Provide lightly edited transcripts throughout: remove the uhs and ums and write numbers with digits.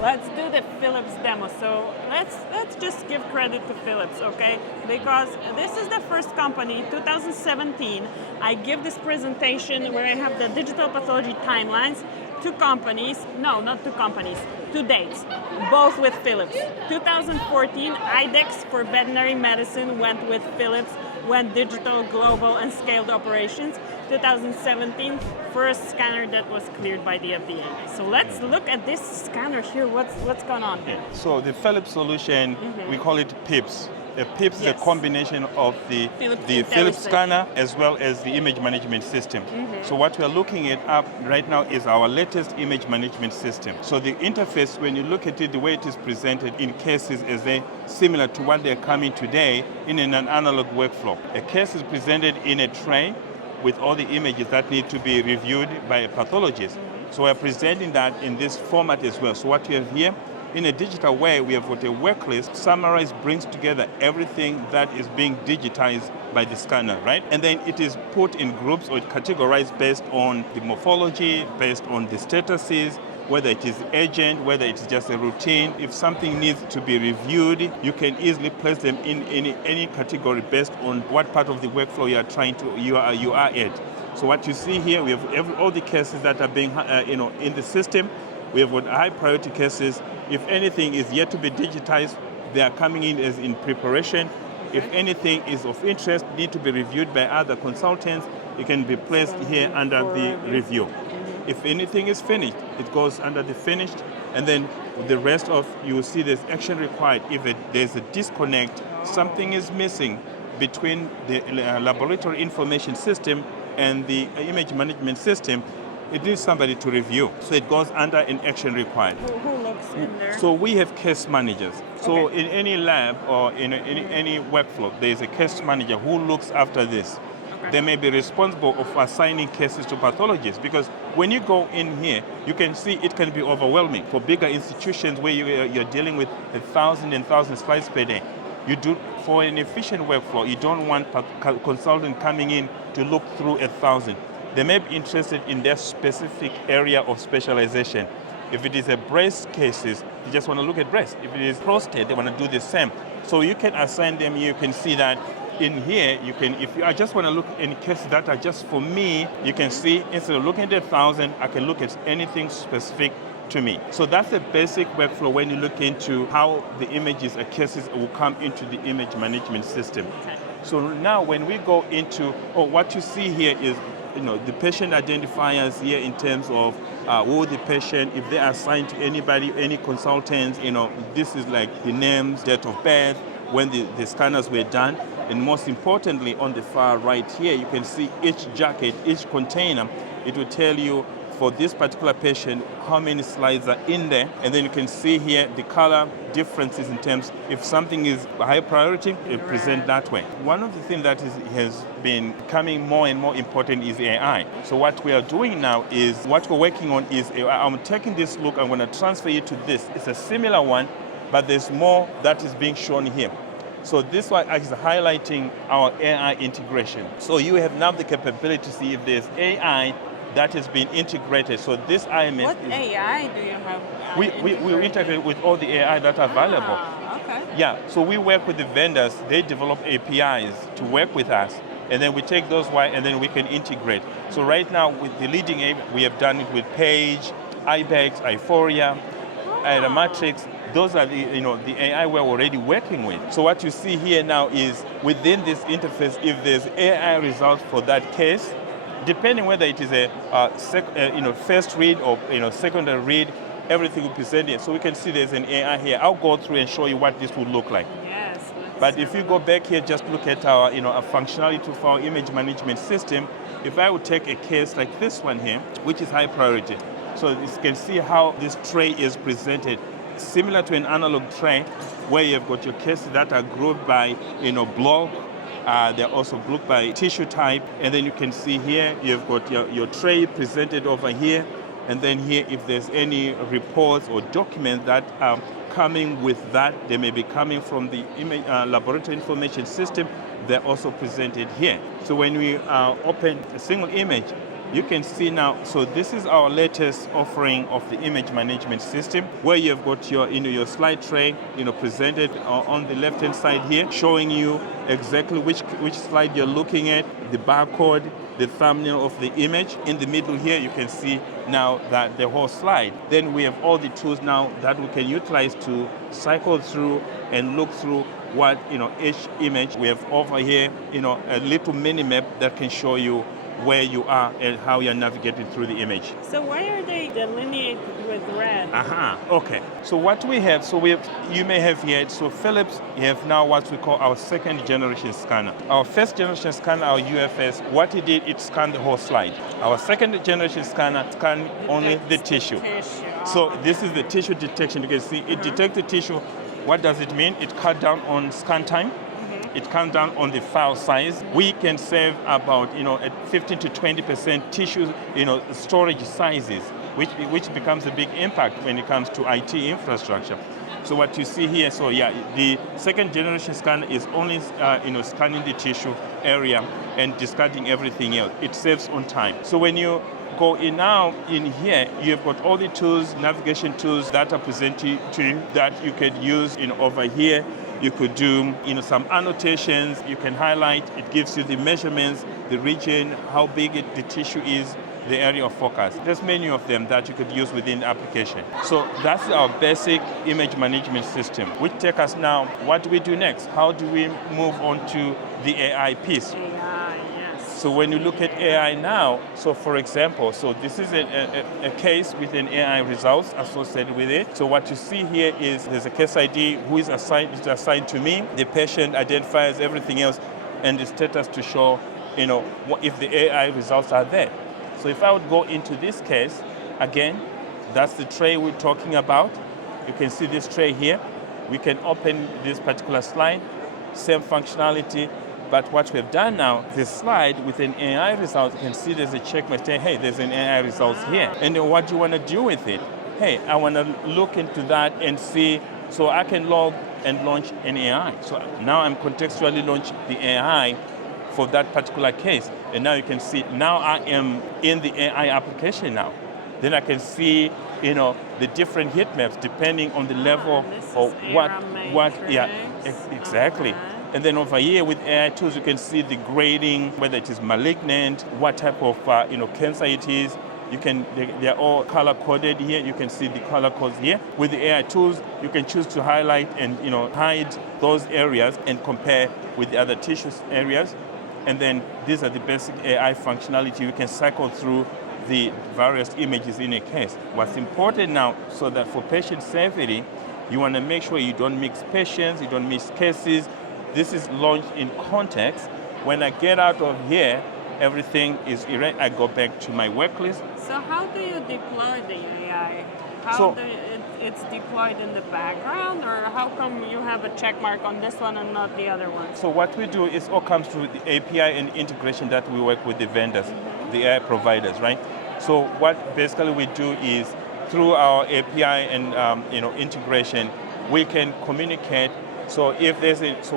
Let's do the Philips demo. So let's just give credit to Philips, okay? Because this is the first company, 2017, I give this presentation where I have the digital pathology timelines. Two companies, no, not two companies, two dates, both with Philips. 2014, IDEX for veterinary medicine went with Philips, went digital, global, and scaled operations. 2017, first scanner that was cleared by the FDA. So let's look at this scanner here. What's going on here? So the Philips solution, we call it PIPS. A PIPS is a combination of the Philips scanner as well as the image management system. So what we're looking at up right now is our latest image management system. So the interface, when you look at it, the way it is presented in cases is similar to what they're coming today in an analog workflow. A case is presented in a tray with all the images that need to be reviewed by a pathologist. So we're presenting that in this format as well. So what you have here, in a digital way, we have got a work list, summarized, brings together everything that is being digitized by the scanner, right? And then it is put in groups or categorized based on the morphology, based on the statuses, whether it is urgent, whether it's just a routine. If something needs to be reviewed, you can easily place them in any category based on what part of the workflow you are at. So what you see here, we have all the cases that are being in the system. We have got high priority cases. If anything is yet to be digitized, they are coming in as in preparation. If anything is of interest, need to be reviewed by other consultants, it can be placed here under the review. If anything is finished, it goes under the finished, and then the rest of, you will see there's action required. If there's a disconnect, something is missing between the laboratory information system and the image management system, it needs somebody to review. So it goes under an action required. Who looks in there? So we have case managers. So in any lab or in any workflow, there is a case manager who looks after this. They may be responsible of assigning cases to pathologists, because when you go in here, you can see it can be overwhelming. For bigger institutions where you're dealing with 1,000 and 1,000 slides per day, for an efficient workflow, you don't want a consultant coming in to look through 1,000. They may be interested in their specific area of specialization. If it is a breast cases, you just want to look at breast. If it is prostate, they want to do the same. So you can assign them, you can see that in here, if I just want to look in cases that are just for me, you can see instead of looking at 1,000, I can look at anything specific to me. So that's the basic workflow when you look into how the images or cases will come into the image management system. Okay. So now when we go into, what you see here is the patient identifiers here in terms of who the patient, if they are assigned to anybody, any consultants, this is like the names, date of birth, when the scanners were done. And most importantly, on the far right here, you can see each jacket, each container. It will tell you for this particular patient how many slides are in there. And then you can see here the color differences in terms, if something is high priority, it presents that way. One of the things that has been becoming more and more important is AI. So what we are doing now is, what we're working on is, I'm taking this look, I'm going to transfer it to this. It's a similar one, but there's more that is being shown here. So this one is highlighting our AI integration. So you have now the capability to see if there's AI that has been integrated. So this IMS What AI do you have? we integrate with all the AI that are available. Okay. Yeah, so we work with the vendors. They develop APIs to work with us. And then we take those and then we can integrate. So right now with the leading AI, we have done it with Page, IBEX, Iphoria, Matrix. Those are the AI we're already working with. So what you see here now is within this interface, if there's AI results for that case, depending whether it is a first read or secondary read, everything will be presented. So we can see there's an AI here. I'll go through and show you what this would look like. Yes. But if you go back here, just look at our a functionality for our image management system. If I would take a case like this one here, which is high priority, so you can see how this tray is presented. Similar to an analog tray, where you've got your cases that are grouped by block. They're also grouped by tissue type, and then you can see here you've got your tray presented over here, and then here if there's any reports or documents that are coming with that, they may be coming from the laboratory information system, they're also presented here. So when we open a single image, You can see now, so this is our latest offering of the image management system, where you've got your, your slide tray, presented on the left-hand side here, showing you exactly which slide you're looking at, the barcode, the thumbnail of the image. In the middle here, you can see now that the whole slide. Then we have all the tools now that we can utilize to cycle through and look through what, each image. We have over here, a little mini map that can show you where you are and how you're navigating through the image. So why are they delineated with red? Okay. So what we have, you may have here, so Philips, you have now what we call our second generation scanner. Our first generation scanner, our UFS, what it did, it scanned the whole slide. Our second generation scanner scanned only the tissue. So this is the tissue detection. You can see it detects the tissue. What does it mean? It cut down on scan time. It comes down on the file size. We can save about, at 15 to 20% tissue, storage sizes, which becomes a big impact when it comes to IT infrastructure. So what you see here, the second generation scanner is only, scanning the tissue area and discarding everything else. It saves on time. So when you go in here, you've got all the tools, navigation tools that are presented to you that you could use over here. You could do some annotations, you can highlight, it gives you the measurements, the region, how big the tissue is, the area of focus. There's many of them that you could use within the application. So that's our basic image management system, which take us now, what do we do next? How do we move on to the AI piece? So when you look at AI now, so for example, so this is a case with an AI results associated with it. So what you see here is there's a case ID who is assigned to me, the patient identifies everything else, and the status to show, if the AI results are there. So if I would go into this case, again, that's the tray we're talking about. You can see this tray here. We can open this particular slide, same functionality. But what we've done now, this slide with an AI result, you can see there's a check mark saying, hey, there's an AI result here. And then what do you want to do with it? Hey, I want to look into that and see, so I can log and launch an AI. So now I'm contextually launching the AI for that particular case. And now you can see, now I am in the AI application now. Then I can see, the different heat maps depending on the level of exactly. And then over here with AI tools, you can see the grading, whether it is malignant, what type of cancer it is. They're all color coded here. You can see the color codes here. With the AI tools, you can choose to highlight and hide those areas and compare with the other tissue areas. And then these are the basic AI functionality. You can cycle through the various images in a case. What's important now, so that for patient safety, you want to make sure you don't mix patients, you don't mix cases. This is launched in context. When I get out of here, everything is erased. I go back to my work list. So how do you deploy the AI? It's deployed in the background, or how come you have a check mark on this one and not the other one? So what we do is all comes through the API and integration that we work with the vendors, the AI providers, right? So what basically we do is through our API and integration, we can communicate. So if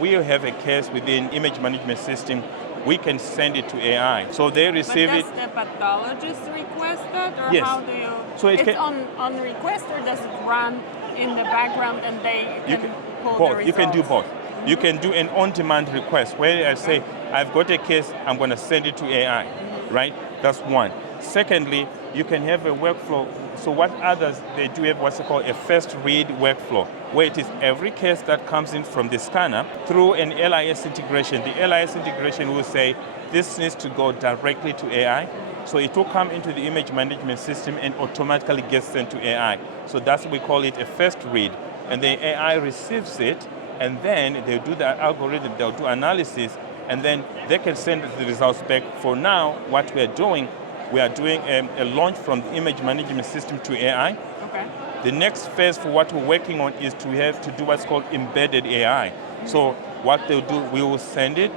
we have a case within image management system, we can send it to AI. So they receive it. Does the pathologist request that, or yes. How do you? So it's on request, or does it run in the background and they can pull both. the results? You can do both. You can do an on-demand request where I say, I've got a case, I'm going to send it to AI, right? That's one. Secondly, you can have a workflow. So what others, they do have what's called a first read workflow, where it is every case that comes in from the scanner through an LIS integration. The LIS integration will say, this needs to go directly to AI. So it will come into the image management system and automatically get sent to AI. So that's what we call it a first read. And the AI receives it, and then they'll do the algorithm, they'll do analysis, and then they can send the results back. For now, what we're doing, we are doing a launch from the image management system to AI. Okay. The next phase for what we're working on is to have to do what's called embedded AI. So what they'll do, we will send it,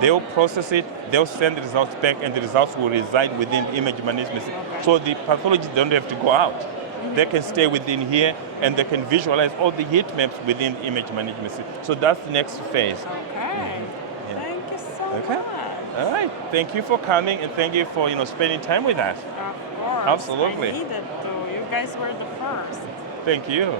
they'll process it, they'll send the results back, and the results will reside within the image management system. Okay. So the pathologists don't have to go out. They can stay within here, and they can visualize all the heat maps within the image management system. So that's the next phase. Okay. Thank you so much. All right. Thank you for coming, and thank you for spending time with us. Of course. Absolutely. I needed to. You guys were the first. Thank you.